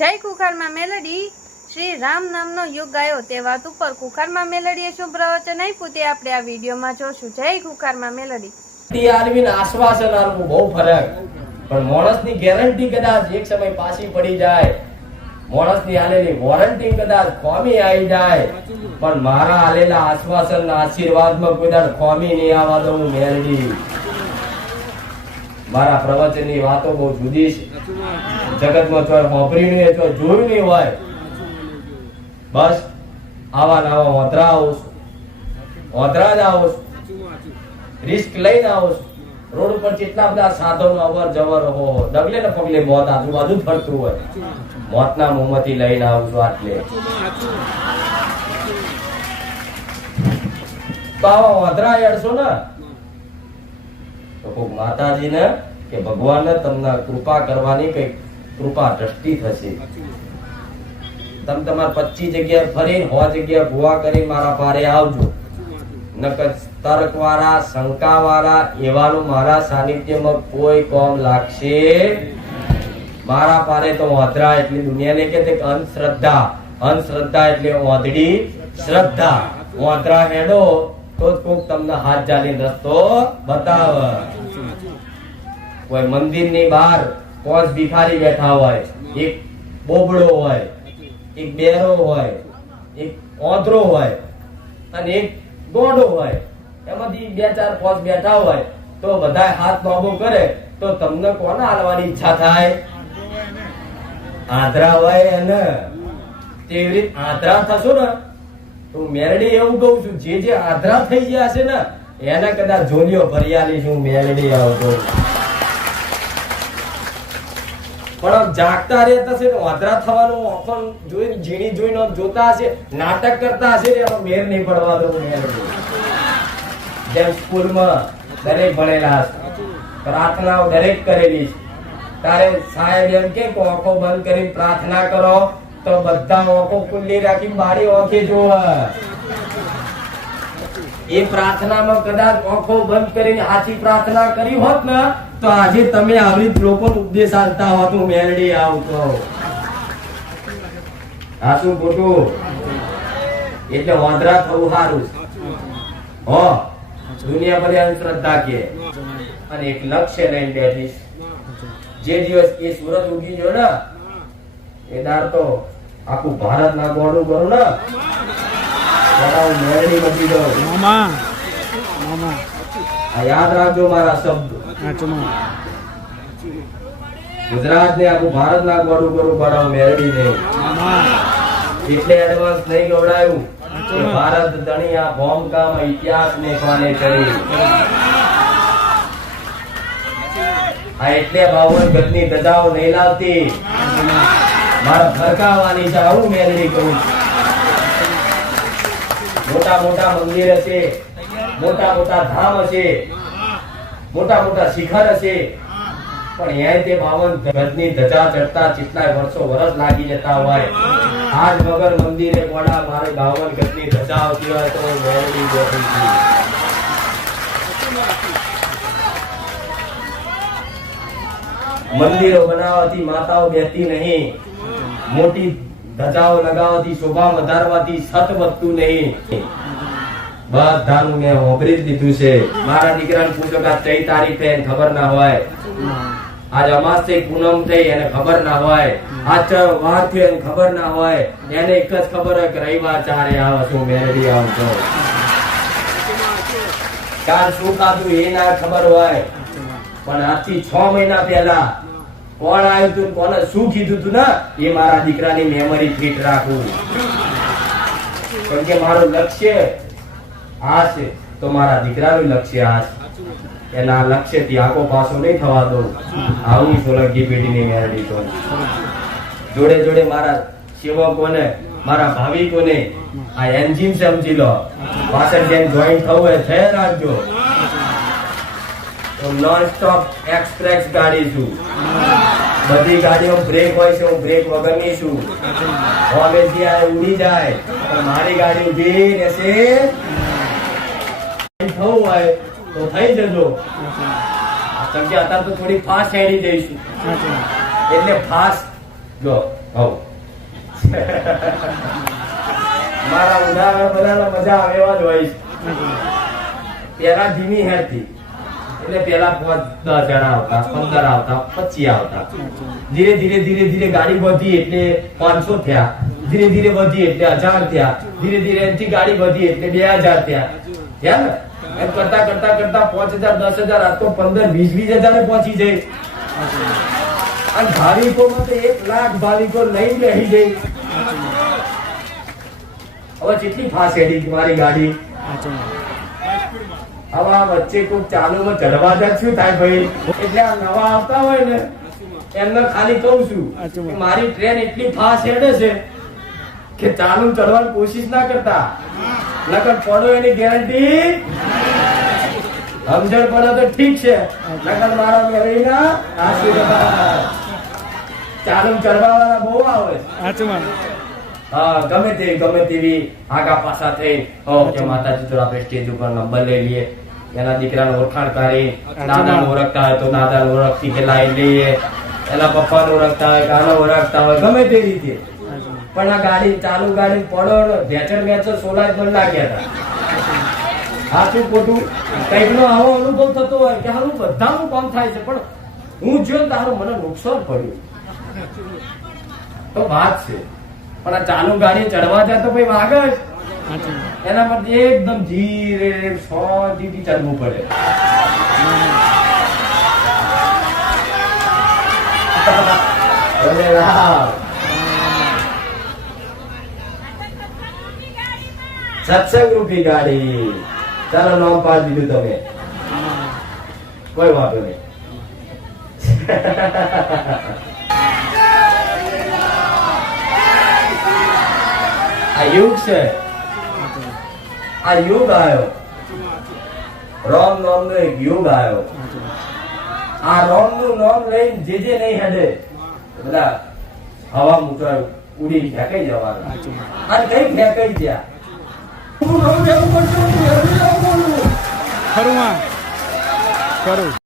જય કુખારમાં મેલડી. શ્રી રામ નામનો યુગ ગાયો તે વાત ઉપર કુખારમાં મેલડીએ શું પ્રવચન આપ્યું તે આપણે આ વિડીયોમાં જોશું. જય કુખારમાં મેલડી. ગેરંટી આશ્વાસન આલવું બહુ ફરક. પણ માણસની ગેરંટી કદાચ એક સમય પાછી પડી જાય. માણસની આલેલી વોરંટી કદાચ ખોમી આવી જાય. પણ મારા આલેલા આશ્વાસન આશીર્વાદમાં કોઈ દાડ ખોમી નહીં આવવા દઉં મેલડી. મારા પ્રવચનની વાતો બહુ જુદી છે. જગતમાં ચોય વાપરી નહીં ચોય જોયું નહીં હોય, બસ આવા નાવા ઓતરા આવું ઓતરા જ આવું રિસ્ક લઈને આવો રોડ ઉપર કેટલા બધા સાધનો અવર જવર હો ડગલે ને પગલે મોત આજુબાજુ ફરતું હોય. મોતના મોંમાંથી લઈને આવું છું આટલે. તો આવા વાંદરા એડશો ને, તો કોક માતાજીને કે ભગવાનને તમને કૃપા કરવાની કઈ કૃપા દ્રષ્ટિ થશે. તમે તમારા પચીસ જગ્યા ફરી સો જગ્યા ભૂવા કરી મારા પારે આવજો. નકર તર્કવાળા, શંકાવાળા એવાનું મારા સાનિધ્યમાં કોઈ કોમ લાગશે મારા પારે તો વાંદરા એટલી દુનિયાને કે અંધશ્રદ્ધા. અંધશ્રદ્ધા એટલે વધડી શ્રદ્ધા. વાંદરા હેડો, તો કોક તમને હાથ જાલી રસ્તો બતાવે. કોઈ મંદિરની બહાર પાંચ ભિખારી બેઠા હોય, એક બોબડો હોય, એક બેરો હોય, એક ઓંધરો હોય અને એક ગોંડો હોય. એમાંથી બે ચાર પાંચ બેઠા હોય તો બધા હાથ નોબો કરે તો તમને કોને હાલવાની ઈચ્છા થાય? આંધરા હોય એને. તેવી રીતે આંધળા થશો ને, તો મેરડી એવું કહું છું, જે જે આંધળા થઈ ગયા છે ને, એને કદાચ જોલીઓ ભરિયાલી છું મેરડી આવતો પણ જાગતા રહેતા છે વાંદરા થવાનું આંખો જોઈને ઝીણી જોઈને જોતા હશે, નાટક કરતા હશે, એનો મેર નહીં પડવા દો જેમ સ્કૂલમાં દરેક ભણેલા હશે. પ્રાર્થનાઓ દરેક કરેલી છે. તારે સાહેબ એમ કે કે આંખો બંધ કરી પ્રાર્થના કરો, તો બધા આંખો ખુલ્લી રાખી મારી આંખે જોવે. એ પ્રાર્થનામાં કદાચ આંખો બંધ કરીને સાચી પ્રાર્થના કરી હોત ને તો આજે તમે આવી જ લોકોને ઉપદેશ આપતા હું મેલડી આવતો. આ શું ખોટું એટલે વાંદરા થવું સારું હો દુનિયા બધી અંધશ્રદ્ધા કે. અને એક લક્ષ્ય લઈને બેઠીશ. જે દિવસ એ સુરત ઉગી ગયો ને એ દાર તો આખું ભારત ના ગોળું કરું ને હું મેળડી બચી દઉં યાદ રાખજો મારા શબ્દ. ગુજરાત ને આખું ભારત ના ગોળું કરું પણ મેળવી નહીં એટલે એડવાન્સ નહીં ગવડાયું કે ભારત આ બોમ્બ કામ ઇતિહાસ ને પાને કરી. આ એટલે બાવન ગતની ધજાઓ નહીં લાવતી. મારા ફરકાવાની છે આવું મેળવી કહું મોટા મોટા મંદિર હશે મોટા મોટા ધામ હશે. મોટા મોટા શિખર હશે. પણ અહીંયા તે બાવન ગજની ધજા ચડતા કેટલાય વર્ષો વરસ લાગી જતા હોય. આજ વગર મંદિરે ગોળા મારે બાવન ગજની ધજા આવતી હોય તો મેળવી બેઠી છું. મંદિરો બનાવવાથી માતાઓ બેઠતી નહીં. મોટી ધજાઓ લગાવવાથી શોભા વધારવાથી સત વધતું નહીં. બધાનું મેં હોબરી જ દીધું છે. મારા દીકરાને પૂછો કે કઈ તારીખે ખબર ના હોય. આજ અમાસ થઈ પૂનમ થઈ એને ખબર ના હોય. આજ વાર થયો એને ખબર ના હોય. એને એક જ ખબર હોય કે રવિવાર ચારે આવે છું મેરડી આવતો. કાલ શું ખાધું એ ના ખબર હોય. પણ આજથી છ મહિના પહેલા કોણ આવ્યું તું કોને શું કીધું તું ને, એ મારા દીકરાની મેમરી ફિટ રાખવું કેમ કે મારું લક્ષ્ય આ છે. તો મારા દીકરાનું લક્ષ્ય આ છે એના લક્ષ્યથી આખો પાસો નહીં થવા દઉં આવું સોલંકી પેઢીની મેળવી તો. જોડે જોડે મારા સેવકોને, મારા ભાવિકોને આ એન્જિન સમજી લો. પાછળ જેમ જોઈન્ટ થવું હોય થઈ રાખજો. હું નોન સ્ટોપ એક્સપ્રેસ ગાડી છું. બધી ગાડીઓ બ્રેક હોય છે, હું બ્રેક વગરની છું. હવે ત્યાં ઉડી જાય, પણ મારી ગાડી ઊભી રહેશે થવું હોય તો થઈ જજો. કેમ કે અત્યારે તો થોડી ફાસ્ટ હેડી જઈશું. એટલે ફાસ્ટ. જો હવ મારા ઉદાહરણ બધાને મજા આવે એવા જ હોય પેલા ધીમી હેરતી. એટલે પેલા દસ જણા આવતા પંદર આવતા પચીસ આવતા. ધીરે ધીરે ધીરે ધીરે ગાડી વધી એટલે પાંચસો થયા. ધીરે ધીરે વધી એટલે હજાર થયા. ધીરે ધીરે એનથી ગાડી વધી એટલે બે હજાર થયા. થયા ને એમ કરતા કરતા કરતા પાંચ હજાર, દસ હજાર આ તો પંદર, વીસ વીસ હજાર પહોંચી જાય અને ભાવિકોમાં તો એક લાખ ભાવિકો લઈ બેસી જાય હવે કેટલી ફાસ હેડી મારી ગાડી? હવે આ વચ્ચે કોઈક ચાલુમાં ચડવા જ શું થાય ભાઈ? એટલે આ નવા આવતા હોય ને, એમને ખાલી કહું છું મારી ટ્રેન એટલી ફાસ્ટ હેડે છે કે ચાલુ ચડવાની કોશિશ ના કરતા. નકર પડો એની ગેરંટી સમજણ પડે તો ઠીક છે. નકર મારા મેળવીના આશીર્વાદ ચાલુ કરવા બહુ આવે. હા ગમે તે ગમે તેવી આગા પાછા થઈ. કે માતાજી તો આપણે સ્ટેજ ઉપર નંબર લઈ લઈએ. એના દીકરાને ઓળખાણ કરી. દાદાને ઓળખતા હોય તો દાદાને ઓળખતી કે લાઈ લઈએ. એના પપ્પાને ઓળખતા હોય કાનો ઓળખતા હોય ગમે તે રીતે. પણ આ ગાડી ચાલુ ગાડી પડો ધેચર મેચર સોલા જ બંધ લાગ્યા હતા. સાચું ખોટું કંઈક નો આવો અનુભવ થતો હોય કે હારું બધાનું કામ થાય છે, પણ હું જો તારું મને નુકસાન પડ્યું. તો વાત છે. પણ આ ચાલુ ગાડી ચડવા જાય તો ભાઈ વાગે જ. એના પર એકદમ ધીરે શાંતિથી ચડવું પડે. રામ. સત્સંગ રૂપી ગાડી. ચાલો નામ પાડી દીધું તમે. કોઈ વાંધો નહીં. આ યુગ છે. આ યુગ આવ્યો. રોમ નામ નો એક યુગ આવ્યો. આ રોમનું નામ લઈને જે જે નહીં હેડે, બધા હવા મુકર ઉડી ફેંકાઈ જવાના. અને કઈ ફેંકાઈ ગયા. ખરું માં.